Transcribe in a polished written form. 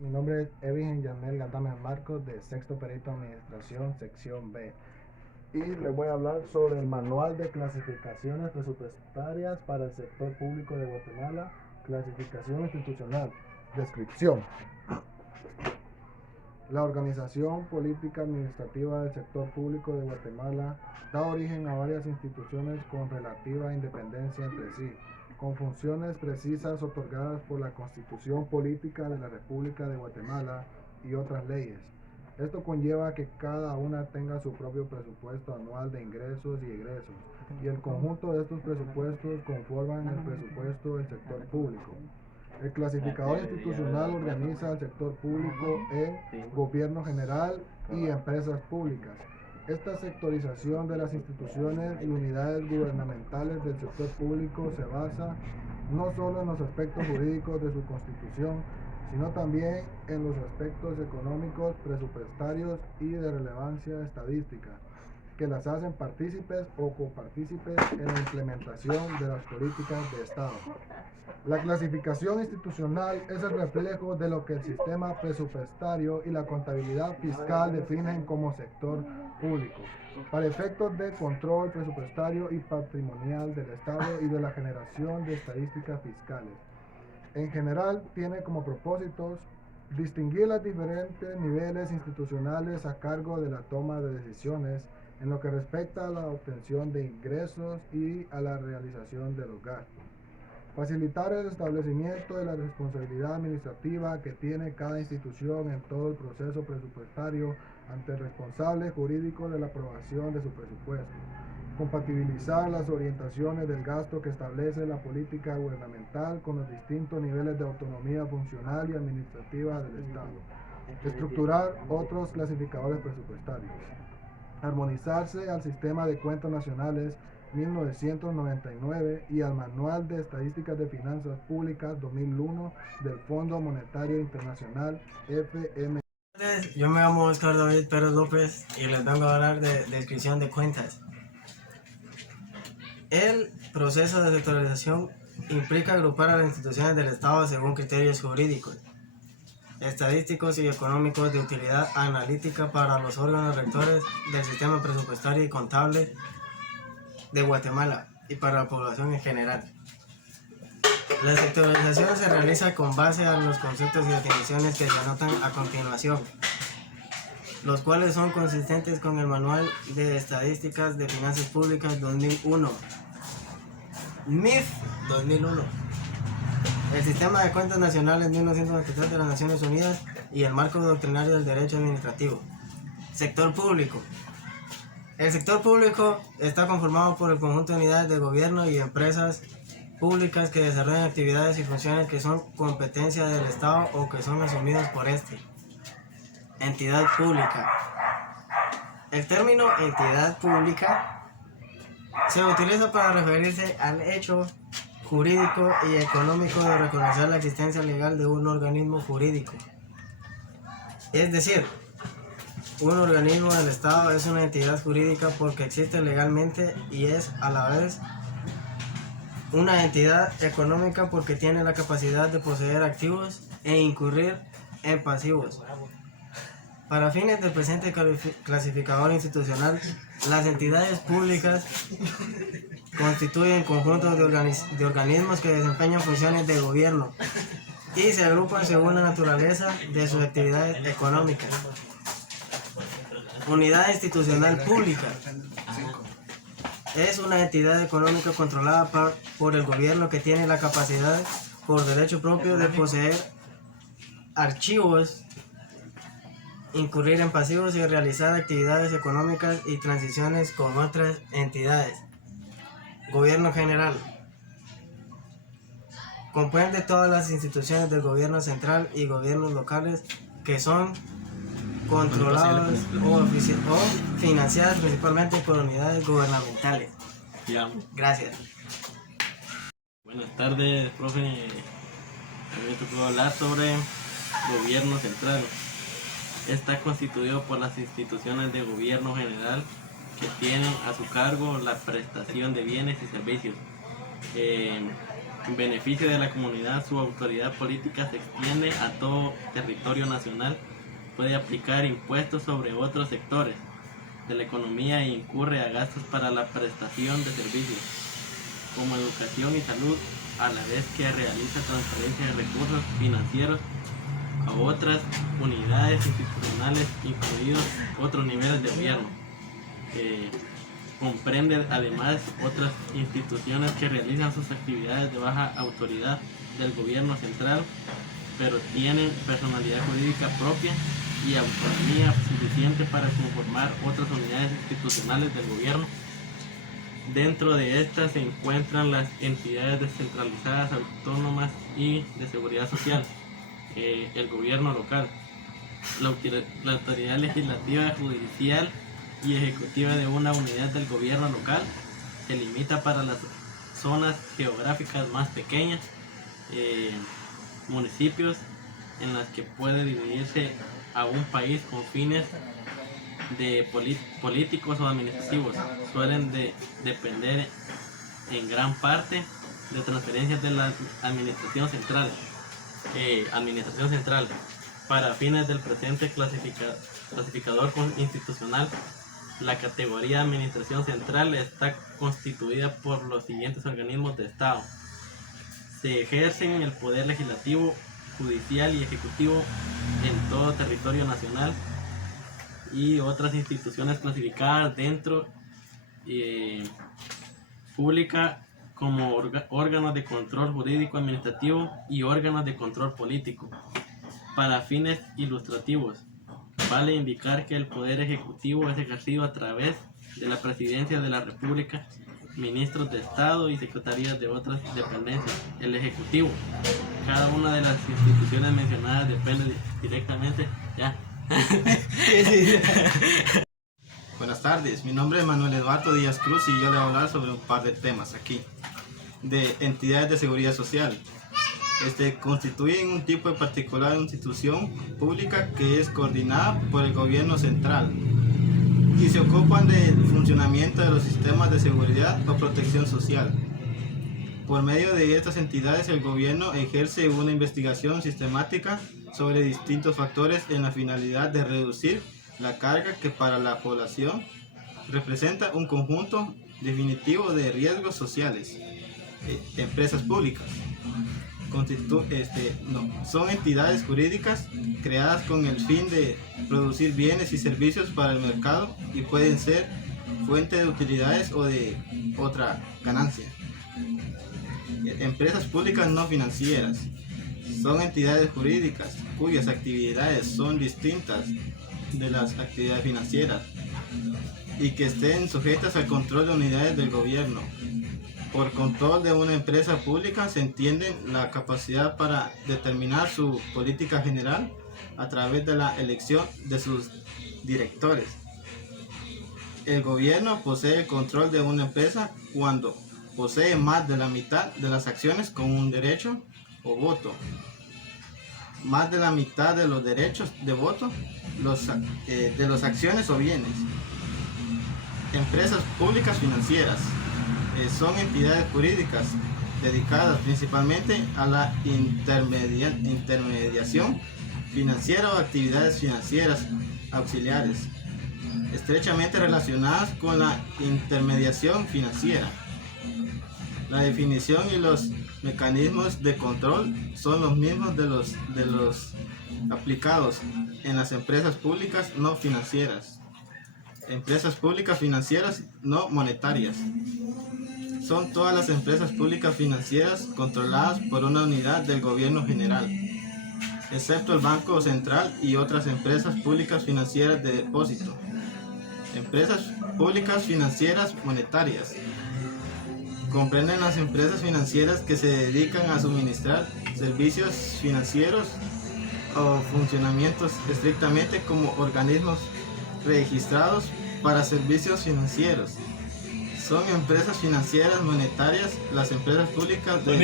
Mi nombre es Evin Yanel Gámez Marcos de Sexto Perito Administración, sección B. Y les voy a hablar sobre el Manual de Clasificaciones Presupuestarias para el Sector Público de Guatemala, clasificación institucional. Descripción. La organización política administrativa del sector público de Guatemala da origen a varias instituciones con relativa independencia entre sí, con funciones precisas otorgadas por la Constitución Política de la República de Guatemala y otras leyes. Esto conlleva que cada una tenga su propio presupuesto anual de ingresos y egresos, y el conjunto de estos presupuestos conforman el presupuesto del sector público. El clasificador institucional organiza al sector público en gobierno general y empresas públicas. Esta sectorización de las instituciones y unidades gubernamentales del sector público se basa no solo en los aspectos jurídicos de su constitución, sino también en los aspectos económicos, presupuestarios y de relevancia estadística, que las hacen partícipes o copartícipes en la implementación de las políticas de Estado. La clasificación institucional es el reflejo de lo que el sistema presupuestario y la contabilidad fiscal definen como sector público, para efectos de control presupuestario y patrimonial del Estado y de la generación de estadísticas fiscales. En general, tiene como propósitos distinguir los diferentes niveles institucionales a cargo de la toma de decisiones en lo que respecta a la obtención de ingresos y a la realización de los gastos. Facilitar el establecimiento de la responsabilidad administrativa que tiene cada institución en todo el proceso presupuestario ante el responsable jurídico de la aprobación de su presupuesto. Compatibilizar las orientaciones del gasto que establece la política gubernamental con los distintos niveles de autonomía funcional y administrativa del Estado. Estructurar otros clasificadores presupuestarios. Armonizarse al sistema de cuentas nacionales 1999 y al Manual de Estadísticas de Finanzas Públicas 2001 del Fondo Monetario Internacional FMI. Yo me llamo Oscar David Pérez López y les vengo a hablar de descripción de cuentas. El proceso de sectorización implica agrupar a las instituciones del Estado según criterios jurídicos, estadísticos y económicos de utilidad analítica para los órganos rectores del sistema presupuestario y contable de Guatemala y para la población en general. La sectorización se realiza con base a los conceptos y definiciones que se anotan a continuación, los cuales son consistentes con el Manual de Estadísticas de Finanzas Públicas 2001, MIF 2001, el Sistema de Cuentas Nacionales 1993 de las Naciones Unidas y el Marco Doctrinario del Derecho Administrativo. Sector público. El sector público está conformado por el conjunto de unidades de gobierno y empresas públicas que desarrollan actividades y funciones que son competencia del Estado o que son asumidos por este. Entidad pública. El término entidad pública se utiliza para referirse al hecho jurídico y económico de reconocer la existencia legal de un organismo jurídico. Es decir, un organismo del Estado es una entidad jurídica porque existe legalmente y es a la vez una entidad económica porque tiene la capacidad de poseer activos e incurrir en pasivos. Para fines del presente clasificador institucional, las entidades públicas constituyen conjuntos de organismos que desempeñan funciones de gobierno y se agrupan según la naturaleza de sus actividades económicas. Unidad institucional pública es una entidad económica controlada por el gobierno que tiene la capacidad por derecho propio de poseer archivos, incurrir en pasivos y realizar actividades económicas y transiciones con otras entidades. Gobierno general comprende todas las instituciones del gobierno central y gobiernos locales que son controlados o financiadas principalmente por unidades gubernamentales. Gracias. Buenas tardes, profe. A mí me tocó hablar sobre gobierno central. Está constituido por las instituciones de gobierno general que tienen a su cargo la prestación de bienes y servicios. En beneficio de la comunidad, su autoridad política se extiende a todo territorio nacional, puede aplicar impuestos sobre otros sectores de la economía e incurre a gastos para la prestación de servicios, como educación y salud, a la vez que realiza transferencia de recursos financieros a otras unidades institucionales, incluidos otros niveles de gobierno. Comprende además otras instituciones que realizan sus actividades de baja autoridad del gobierno central, pero tienen personalidad jurídica propia y autonomía suficiente para conformar otras unidades institucionales del gobierno. Dentro de estas se encuentran las entidades descentralizadas, autónomas y de seguridad social, el gobierno local, la autoridad legislativa, judicial y ejecutiva de una unidad del gobierno local. Se limita para las zonas geográficas más pequeñas, municipios en las que puede dividirse a un país con fines de políticos o administrativos. Suelen depender en gran parte de transferencias de la administración central. Para fines del presente clasificador institucional, la categoría administración central está constituida por los siguientes organismos de Estado. Se ejercen el poder legislativo, judicial y ejecutivo en todo territorio nacional, y otras instituciones clasificadas dentro pública como órganos de control jurídico administrativo y órganos de control político. Para fines ilustrativos, vale indicar que el poder ejecutivo es ejercido a través de la Presidencia de la República, ministros de Estado y secretarías de otras dependencias. El Ejecutivo, cada una de las instituciones mencionadas depende directamente. Buenas tardes, mi nombre es Manuel Eduardo Díaz Cruz y yo le voy a hablar sobre un par de temas aquí, de entidades de seguridad social. Constituyen un tipo de particular institución pública que es coordinada por el gobierno central y se ocupan del funcionamiento de los sistemas de seguridad o protección social. Por medio de estas entidades, el gobierno ejerce una investigación sistemática sobre distintos factores en la finalidad de reducir la carga que para la población representa un conjunto definitivo de riesgos sociales. Empresas públicas son entidades jurídicas creadas con el fin de producir bienes y servicios para el mercado y pueden ser fuente de utilidades o de otra ganancia. Empresas públicas no financieras son entidades jurídicas cuyas actividades son distintas de las actividades financieras y que estén sujetas al control de unidades del gobierno. Por control de una empresa pública se entiende la capacidad para determinar su política general a través de la elección de sus directores. El gobierno posee el control de una empresa cuando posee más de la mitad de las acciones con un derecho o voto, más de la mitad de los derechos de voto de las acciones o bienes. Empresas públicas financieras son entidades jurídicas dedicadas principalmente a la intermediación financiera o actividades financieras auxiliares, estrechamente relacionadas con la intermediación financiera. La definición y los mecanismos de control son los mismos de los aplicados en las empresas públicas no financieras. Empresas públicas financieras no monetarias son todas las empresas públicas financieras controladas por una unidad del gobierno general, excepto el Banco Central y otras empresas públicas financieras de depósito. Empresas públicas financieras monetarias comprenden las empresas financieras que se dedican a suministrar servicios financieros o funcionamientos estrictamente como organismos registrados para servicios financieros. Son empresas financieras monetarias las empresas públicas de